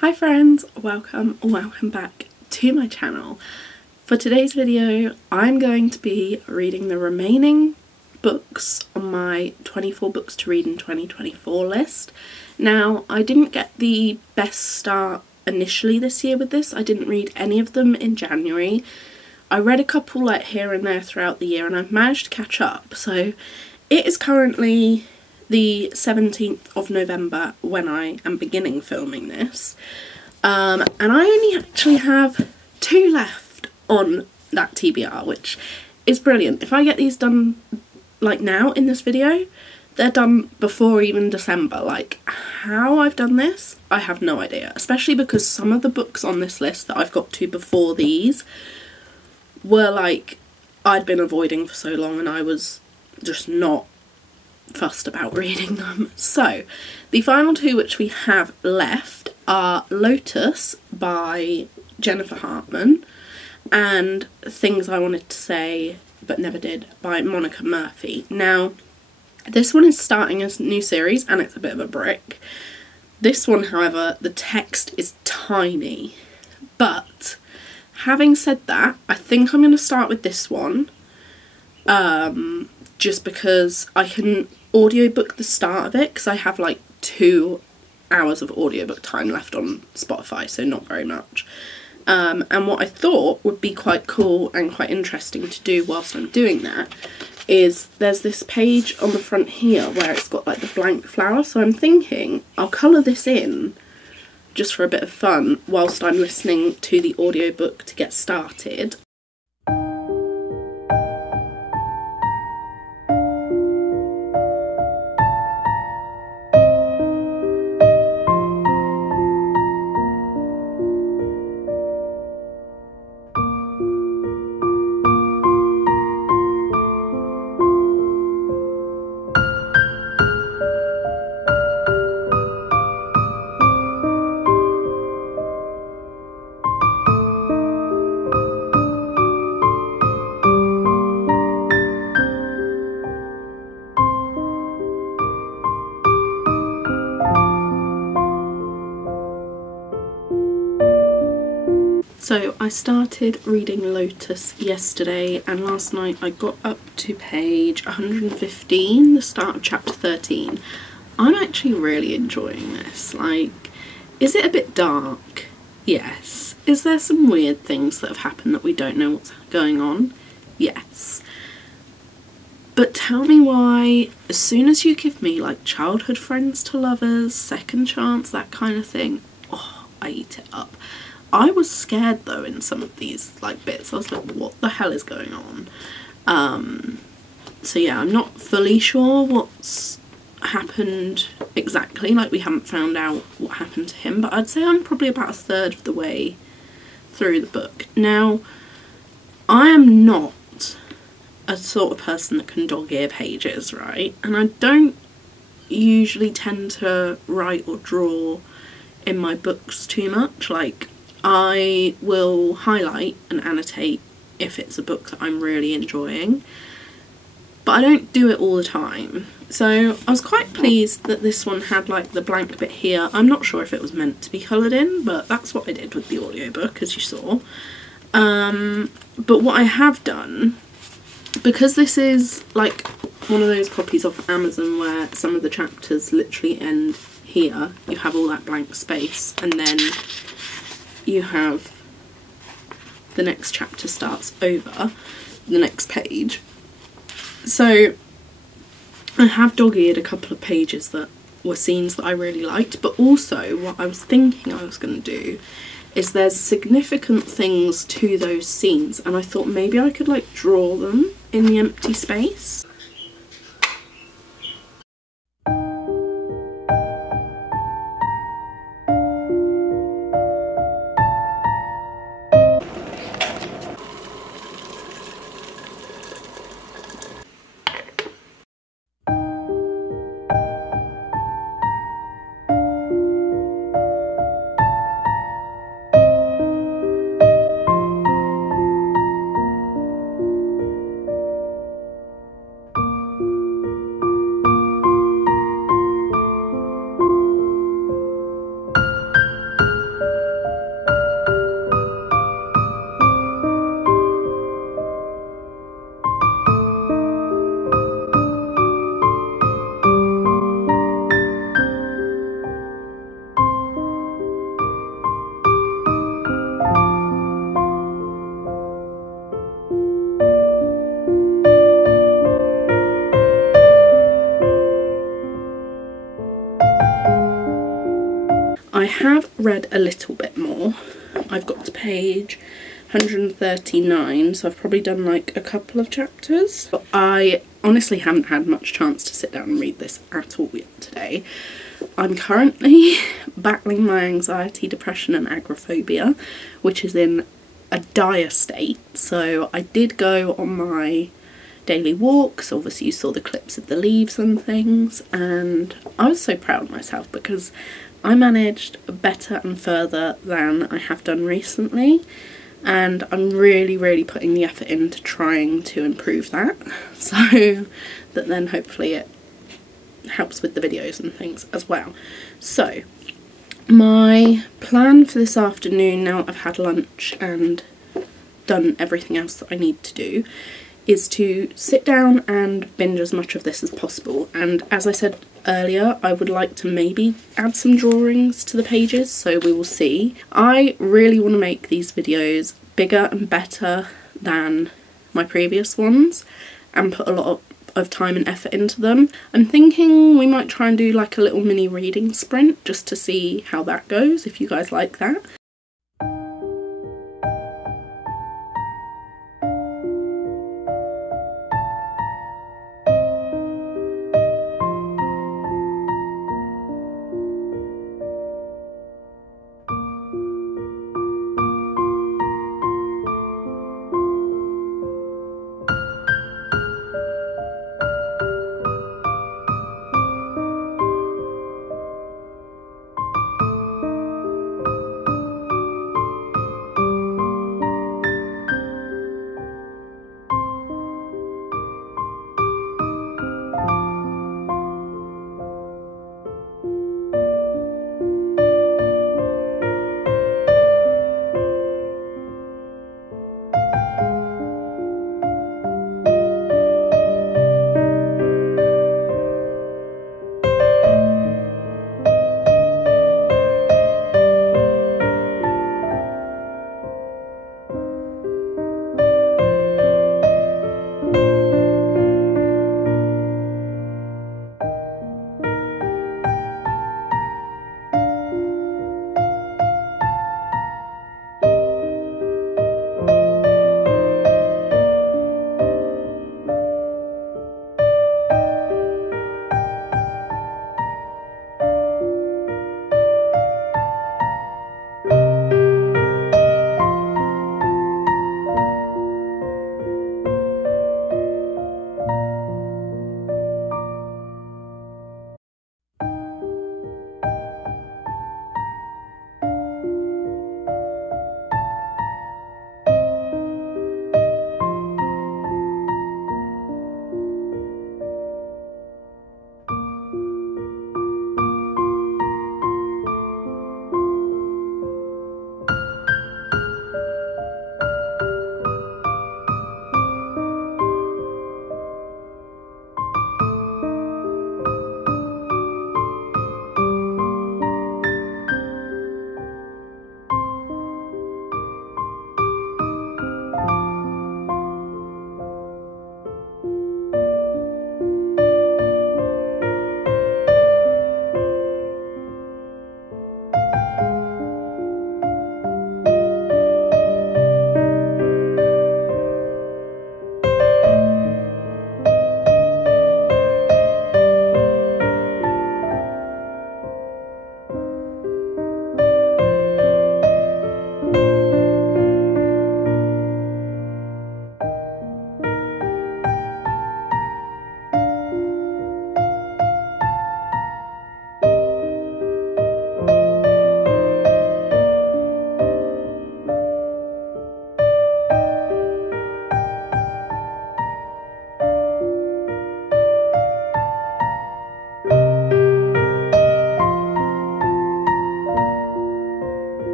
Hi friends, welcome back to my channel. For today's video I'm going to be reading the remaining books on my 24 books to read in 2024 list. Now I didn't get the best start initially this year with this. I didn't read any of them in January. I read a couple like here and there throughout the year and I've managed to catch up. So it is currently the 17th of November when I am beginning filming this, and I only actually have 2 left on that TBR, which is brilliant. If I get these done like now in this video, they're done before even December. Like, how I've done this, I have no idea, especially because some of the books on this list that I've got to before these were like I'd been avoiding for so long and I was just not fussed about reading them. So the final 2 which we have left are Lotus by Jennifer Hartman and Things I Wanted to Say But Never Did by Monica Murphy. Now this one is starting a new series and it's a bit of a brick. This one, however, the text is tiny, but having said that, I think I'm going to start with this one, just because I can audiobook the start of it, because I have like 2 hours of audiobook time left on Spotify, so not very much. And what I thought would be quite cool and quite interesting to do whilst I'm doing that is there's this page on the front here where it's got like the blank flower, so I'm thinking I'll colour this in just for a bit of fun whilst I'm listening to the audiobook to get started. So I started reading Lotus yesterday and last night I got up to page 115, the start of chapter 13. I'm actually really enjoying this. Like, is it a bit dark? Yes. Is there some weird things that have happened that we don't know what's going on? Yes. But tell me why, as soon as you give me like childhood friends to lovers, second chance, that kind of thing, oh, I eat it up. I was scared though in some of these like bits. I was like, what the hell is going on? So yeah, I'm not fully sure what's happened exactly. Like, we haven't found out what happened to him, but I'd say I'm probably about 1/3 of the way through the book. Now, I am not a sort of person that can dog-ear pages, right? And I don't usually tend to write or draw in my books too much. Like, I will highlight and annotate if it's a book that I'm really enjoying, but I don't do it all the time. So I was quite pleased that this one had like the blank bit here. I'm not sure if it was meant to be coloured in, but that's what I did with the audiobook, as you saw. But what I have done, because this is like one of those copies off Amazon where some of the chapters literally end here, you have all that blank space and then you have the next chapter starts over the next page. So I have dog-eared a couple of pages that were scenes that I really liked, but also what I was thinking I was going to do is there's significant things to those scenes and I thought maybe I could like draw them in the empty space. have read a little bit more. I've got to page 139, so I've probably done like a couple of chapters. But I honestly haven't had much chance to sit down and read this at all yet today. I'm currently battling my anxiety, depression and agoraphobia, which is in a dire state. So I did go on my daily walks. Obviously you saw the clips of the leaves and things, and I was so proud of myself because I managed better and further than I have done recently, and I'm really putting the effort into trying to improve that, so that then hopefully it helps with the videos and things as well. So my plan for this afternoon, now I've had lunch and done everything else that I need to do, is to sit down and binge as much of this as possible. And as I said earlier, I would like to maybe add some drawings to the pages, so we will see. I really want to make these videos bigger and better than my previous ones and put a lot of time and effort into them. I'm thinking we might try and do like a little mini reading sprint just to see how that goes, if you guys like that.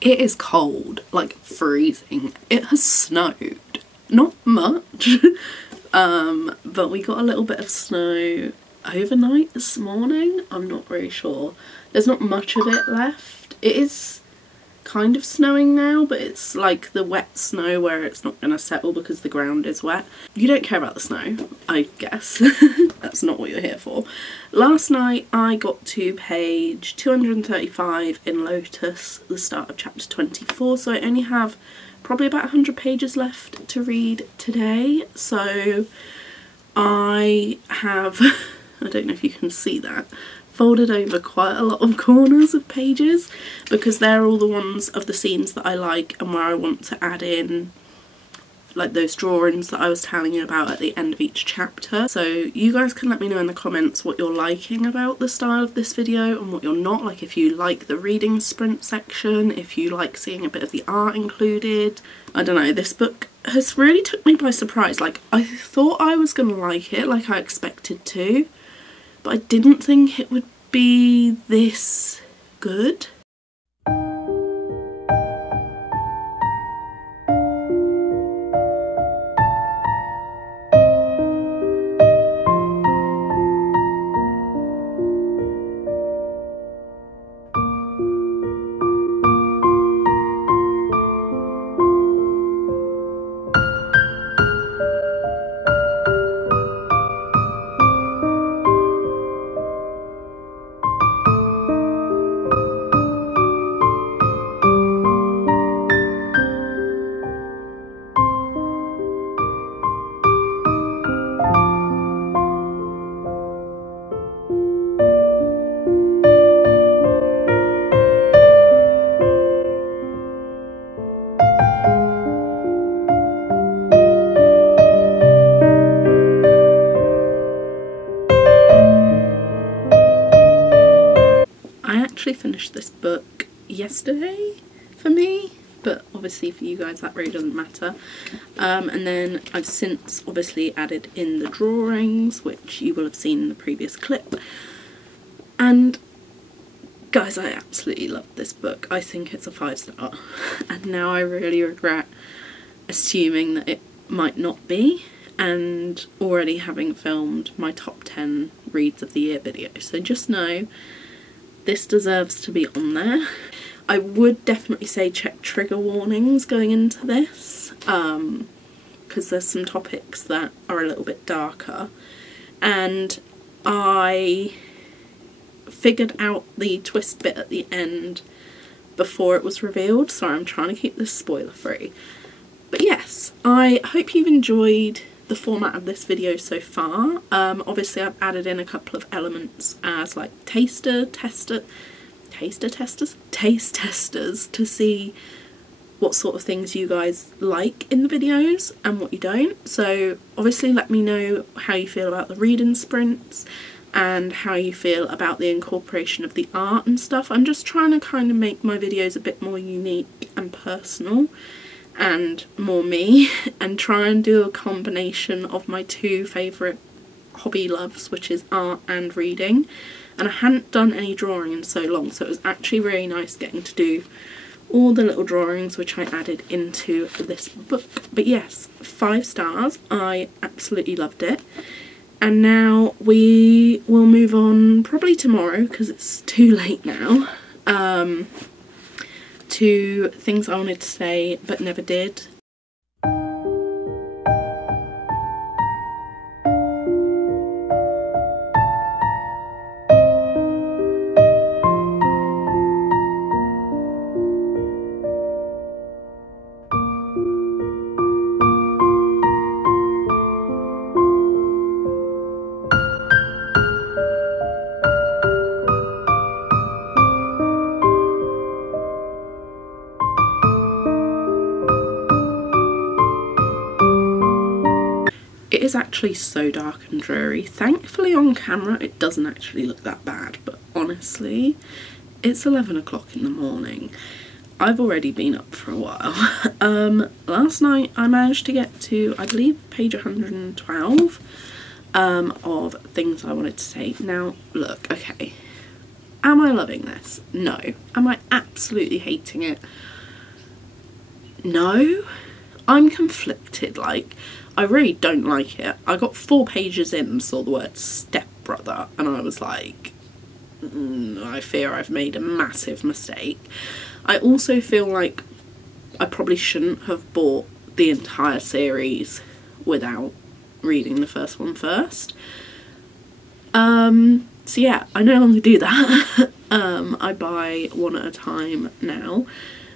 It is cold, like freezing. It has snowed. Not much, but we got a little bit of snow overnight this morning. I'm not very sure. There's not much of it left. It is kind of snowing now, but it's like the wet snow where it's not going to settle because the ground is wet. You don't care about the snow, I guess. That's not what you're here for. Last night I got to page 235 in Lotus, the start of chapter 24, so I only have probably about 100 pages left to read today. So I have, I don't know if you can see that, folded over quite a lot of corners of pages because they're all the ones of the scenes that I like and where I want to add in like those drawings that I was telling you about at the end of each chapter. So you guys can let me know in the comments what you're liking about the style of this video and what you're not. Like if you like the reading sprint section, if you like seeing a bit of the art included. I don't know, this book has really took me by surprise. Like I thought I was gonna like it, like I expected to, but I didn't think it would be this good. Finished this book yesterday for me, but obviously for you guys that really doesn't matter. And then I've since obviously added in the drawings, which you will have seen in the previous clip. And guys, I absolutely love this book. I think it's a 5-star, and now I really regret assuming that it might not be, and already having filmed my top 10 reads of the year video. So just know this deserves to be on there. I would definitely say check trigger warnings going into this, because there's some topics that are a little bit darker, and I figured out the twist bit at the end before it was revealed, so I'm trying to keep this spoiler free. But yes, I hope you've enjoyed the format of this video so far. Obviously I've added in a couple of elements as like taste testers to see what sort of things you guys like in the videos and what you don't. So obviously let me know how you feel about the reading sprints and how you feel about the incorporation of the art and stuff. I'm just trying to kind of make my videos a bit more unique and personal and more me, and try and do a combination of my two favourite hobby loves, which is art and reading. And I hadn't done any drawing in so long, so it was actually really nice getting to do all the little drawings which I added into this book. But yes, 5 stars, I absolutely loved it. And now we will move on, probably tomorrow because it's too late now, to things I wanted to say but never did. It is actually so dark and dreary. Thankfully on camera it doesn't actually look that bad, but honestly it's 11 o'clock in the morning. I've already been up for a while. Last night I managed to get to, I believe, page 112 of things I wanted to say. Now look, okay, Am I loving this? No. Am I absolutely hating it? No. I'm conflicted. Like, I really don't like it. I got 4 pages in and saw the word stepbrother and I was like, I fear I've made a massive mistake. I also feel like I probably shouldn't have bought the entire series without reading the first one first. So yeah, I no longer do that. I buy one at a time now,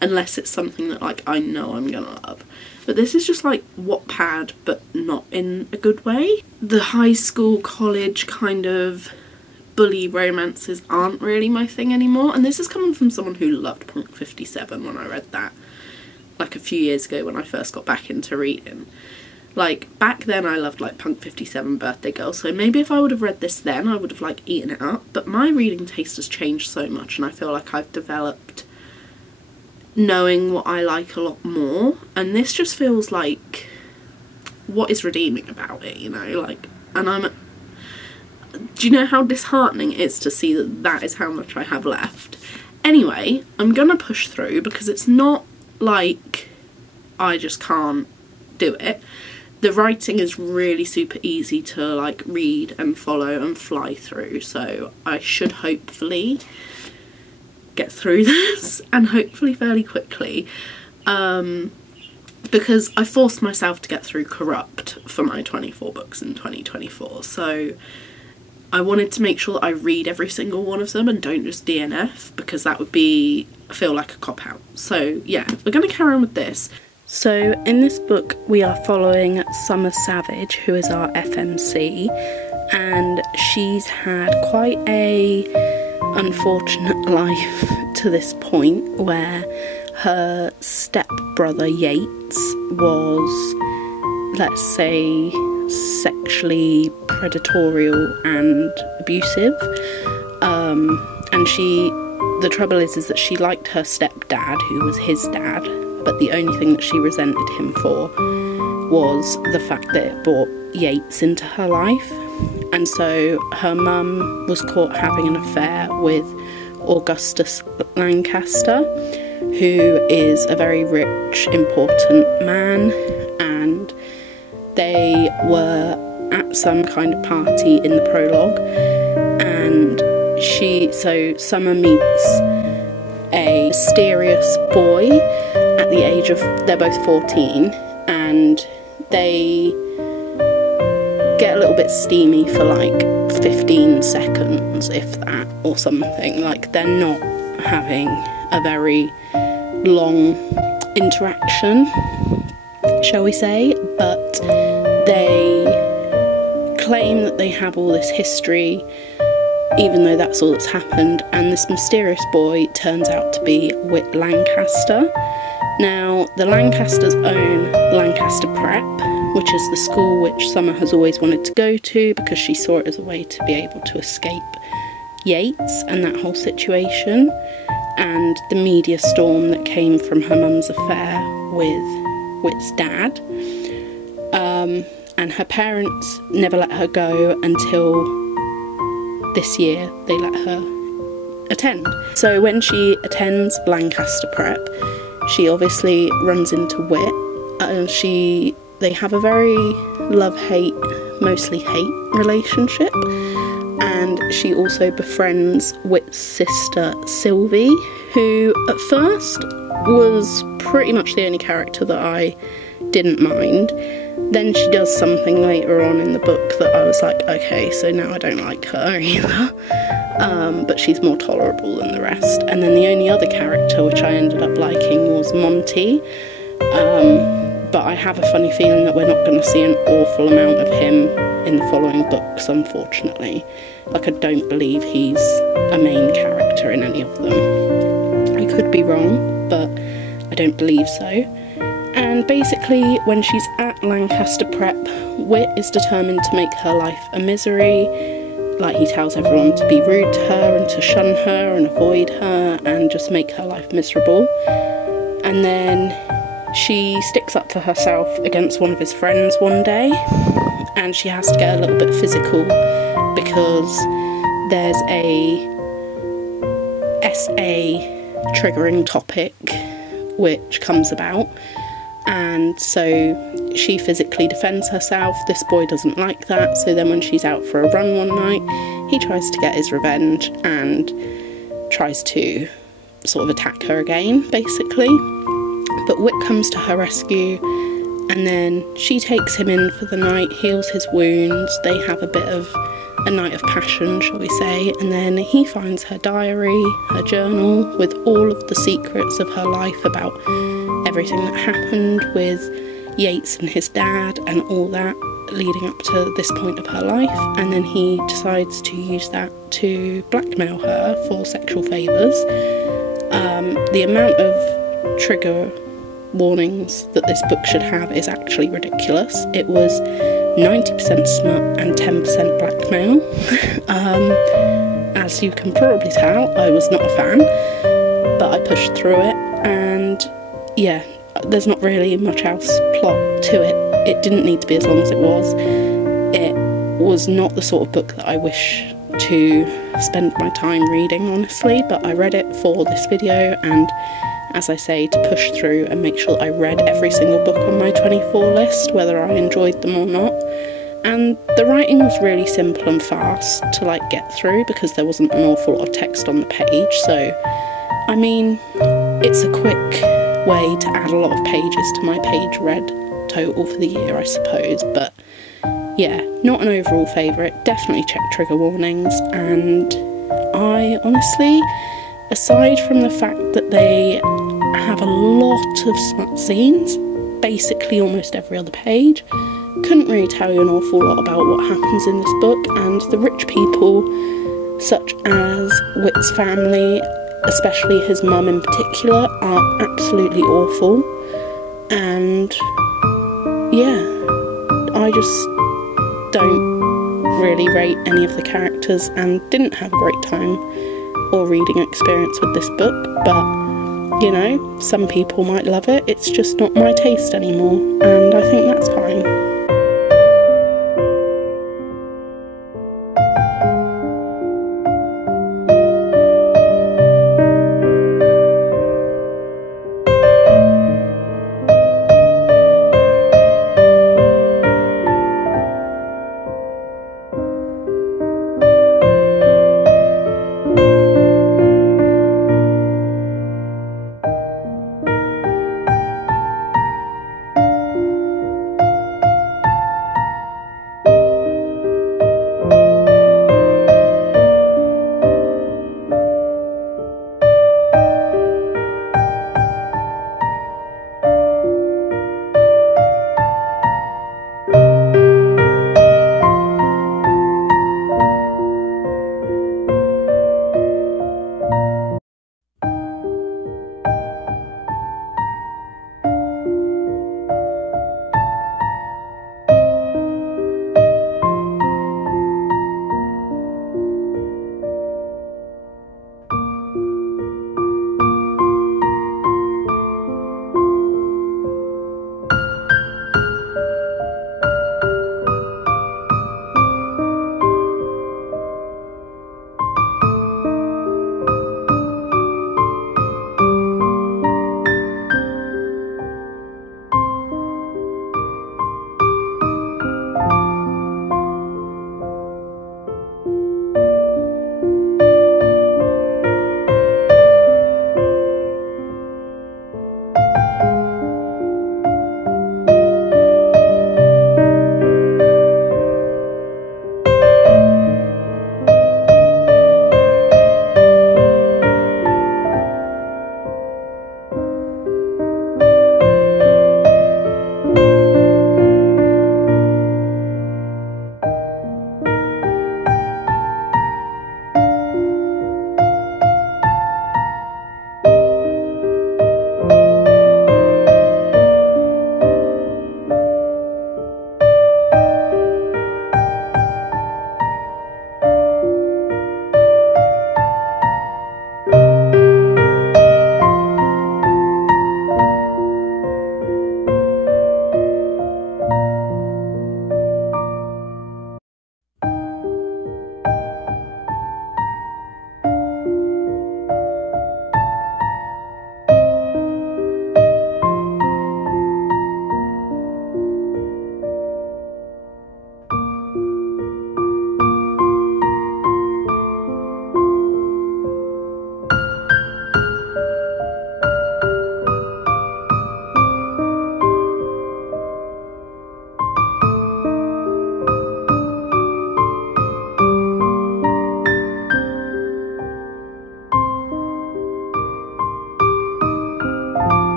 unless it's something that like I know I'm gonna love. But this is just like Wattpad, but not in a good way. The high school, college kind of bully romances aren't really my thing anymore, and this is coming from someone who loved Punk 57 when I read that like a few years ago when I first got back into reading. Like, back then I loved like Punk 57, Birthday Girl, so maybe if I would have read this then I would have like eaten it up, but my reading taste has changed so much and I feel like I've developed knowing what I like a lot more, and this just feels like what is redeeming about it, you know, like, and do you know how disheartening it is to see that that is how much I have left? Anyway, I'm gonna push through because it's not like I just can't do it. The writing is really super easy to like read and follow and fly through, so I should hopefully get through this, and hopefully fairly quickly, because I forced myself to get through Corrupt for my 24 books in 2024, so I wanted to make sure that I read every single one of them and don't just DNF, because that would feel like a cop-out. So yeah, we're going to carry on with this. So in this book we are following Summer Savage, who is our FMC, and she's had quite a unfortunate life to this point, where her stepbrother Yates was, let's say, sexually predatorial and abusive, and the trouble is that she liked her stepdad, who was his dad, but the only thing that she resented him for was the fact that it brought Yates into her life. And so her mum was caught having an affair with Augustus Lancaster, who is a very rich, important man, and they were at some kind of party in the prologue, and so Summer meets a mysterious boy at the age of, they're both 14, and they get a little bit steamy for like 15 seconds, if that, or something. Like, they're not having a very long interaction, shall we say, but they claim that they have all this history, even though that's all that's happened, and this mysterious boy turns out to be Whit Lancaster. Now, the Lancasters own Lancaster Prep, which is the school which Summer has always wanted to go to because she saw it as a way to be able to escape Yates and that whole situation, and the media storm that came from her mum's affair with Whit's dad. And her parents never let her go until this year they let her attend. So when she attends Lancaster Prep, she obviously runs into Whit. They have a very love-hate, mostly hate relationship, and she also befriends Whit's sister Sylvie, who at first was pretty much the only character that I didn't mind. Then she does something later on in the book that I was like, okay, so now I don't like her either. But she's more tolerable than the rest. And then the only other character which I ended up liking was Monty. But I have a funny feeling that we're not going to see an awful amount of him in the following books, unfortunately. Like, I don't believe he's a main character in any of them. I could be wrong, but I don't believe so. And basically, when she's at Lancaster Prep, Whit is determined to make her life a misery. Like, he tells everyone to be rude to her and to shun her and avoid her and just make her life miserable. And then she sticks up for herself against one of his friends one day, and she has to get a little bit physical because there's a guess, a triggering topic which comes about, and so she physically defends herself. This boy doesn't like that, so then when she's out for a run one night, he tries to get his revenge and tries to sort of attack her again, basically. But Whit comes to her rescue, and then she takes him in for the night, heals his wounds. They have a bit of a night of passion, shall we say, and then he finds her diary, her journal, with all of the secrets of her life about everything that happened with Yates and his dad and all that leading up to this point of her life, and then he decides to use that to blackmail her for sexual favours. The amount of trigger warnings that this book should have is actually ridiculous. It was 90% smut and 10% blackmail. As you can probably tell, I was not a fan, but I pushed through it, and yeah, there's not really much else plot to it. It didn't need to be as long as it was. It was not the sort of book that I wish to spend my time reading, honestly, but I read it for this video, and as I say, to push through and make sure that I read every single book on my 24 list, whether I enjoyed them or not. And the writing was really simple and fast to get through, because there wasn't an awful lot of text on the page. So, I mean, it's a quick way to add a lot of pages to my page read total for the year, I suppose. But yeah, not an overall favourite. Definitely check trigger warnings, and I honestly, aside from the fact that they have a lot of smut scenes, basically almost every other page, couldn't really tell you an awful lot about what happens in this book. And the rich people, such as Whit's family, especially his mum in particular, are absolutely awful. And yeah, I just don't really rate any of the characters, and didn't have a great time or reading experience with this book. But you know, some people might love it. It's just not my taste anymore, and I think that's fine.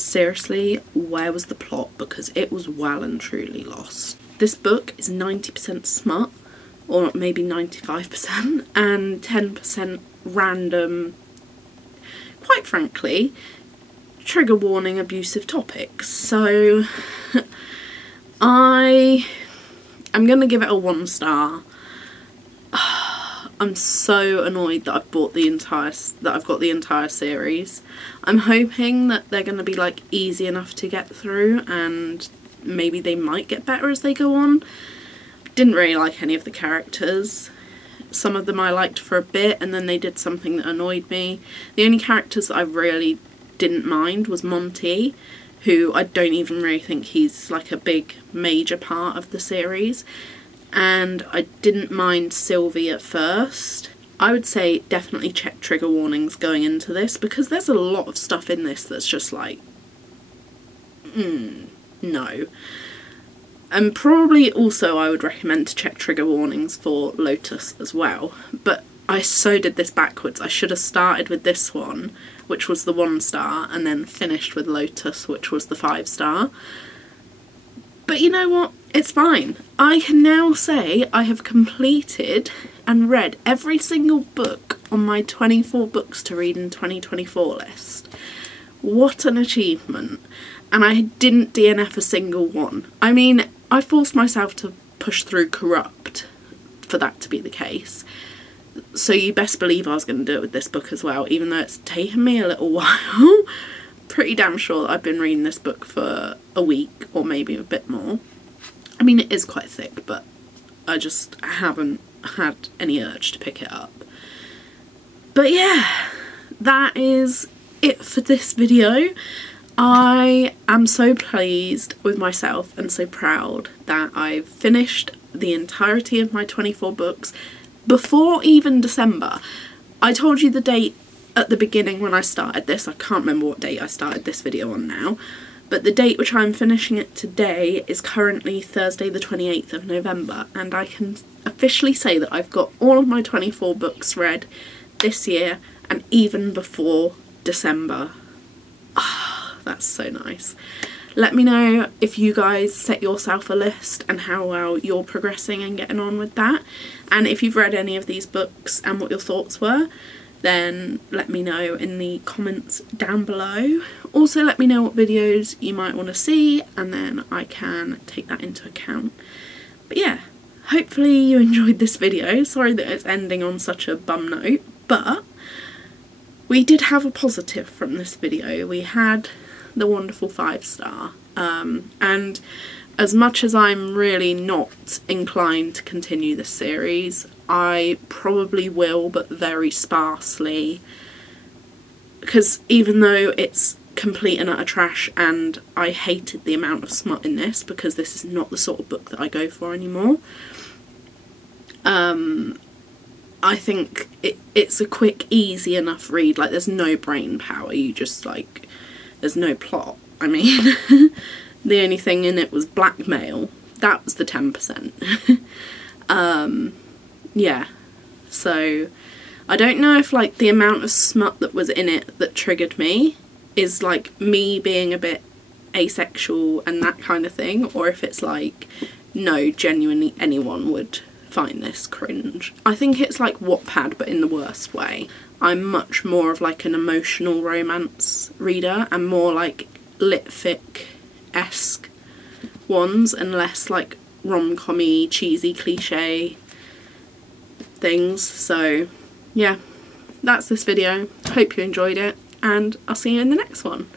seriously, where was the plot? Because it was well and truly lost. This book is 90% smut, or maybe 95%, and 10% random, quite frankly, trigger warning abusive topics. So I'm gonna give it a 1 star. I'm so annoyed that I've got the entire series. I'm hoping that they're gonna be like easy enough to get through, and maybe they might get better as they go on. Didn't really like any of the characters. Some of them I liked for a bit, and then they did something that annoyed me. The only characters that I really didn't mind was Monty, who I don't even really think he's like a big major part of the series. And I didn't mind Sylvie at first. I would say definitely check trigger warnings going into this, because there's a lot of stuff in this that's just like, no. And probably also I would recommend to check trigger warnings for Lotus as well. But I so did this backwards. I should have started with this one, which was the 1 star, and then finished with Lotus, which was the 5 star. But you know what? It's fine. I can now say I have completed and read every single book on my 24 books to read in 2024 list. What an achievement. And I didn't DNF a single one. I mean, I forced myself to push through Corrupt for that to be the case. So you best believe I was going to do it with this book as well, even though it's taken me a little while. Pretty damn sure that I've been reading this book for a week or maybe a bit more. I mean, it is quite thick, but I just haven't had any urge to pick it up. But yeah, that is it for this video. I am so pleased with myself and so proud that I've finished the entirety of my 24 books before even December. I told you the date at the beginning when I started this. I can't remember what date I started this video on now, but the date which I'm finishing it today is currently Thursday the 28th of November, and I can officially say that I've got all of my 24 books read this year and even before December. Ah, that's so nice. Let me know if you guys set yourself a list and how well you're progressing and getting on with that, and if you've read any of these books and what your thoughts were, then let me know in the comments down below. Also let me know what videos you might want to see, and then I can take that into account. But yeah, hopefully you enjoyed this video. Sorry that it's ending on such a bum note, but we did have a positive from this video. We had the wonderful 5 star, and as much as I'm really not inclined to continue this series, I probably will, but very sparsely, because even though it's complete and utter trash and I hated the amount of smut in this, because this is not the sort of book that I go for anymore, I think it's a quick, easy enough read. Like, there's no brain power, you just like, there's no plot. I mean, the only thing in it was blackmail. That was the 10%. Yeah, so I don't know if like the amount of smut that was in it that triggered me is like me being a bit asexual and that kind of thing, or if it's like, no, genuinely anyone would find this cringe. I think it's like Wattpad, but in the worst way. I'm much more of like an emotional romance reader and more like lit-fic-esque ones, and less like rom-com-y, cheesy, cliche things. So yeah, that's this video. Hope you enjoyed it, and I'll see you in the next one.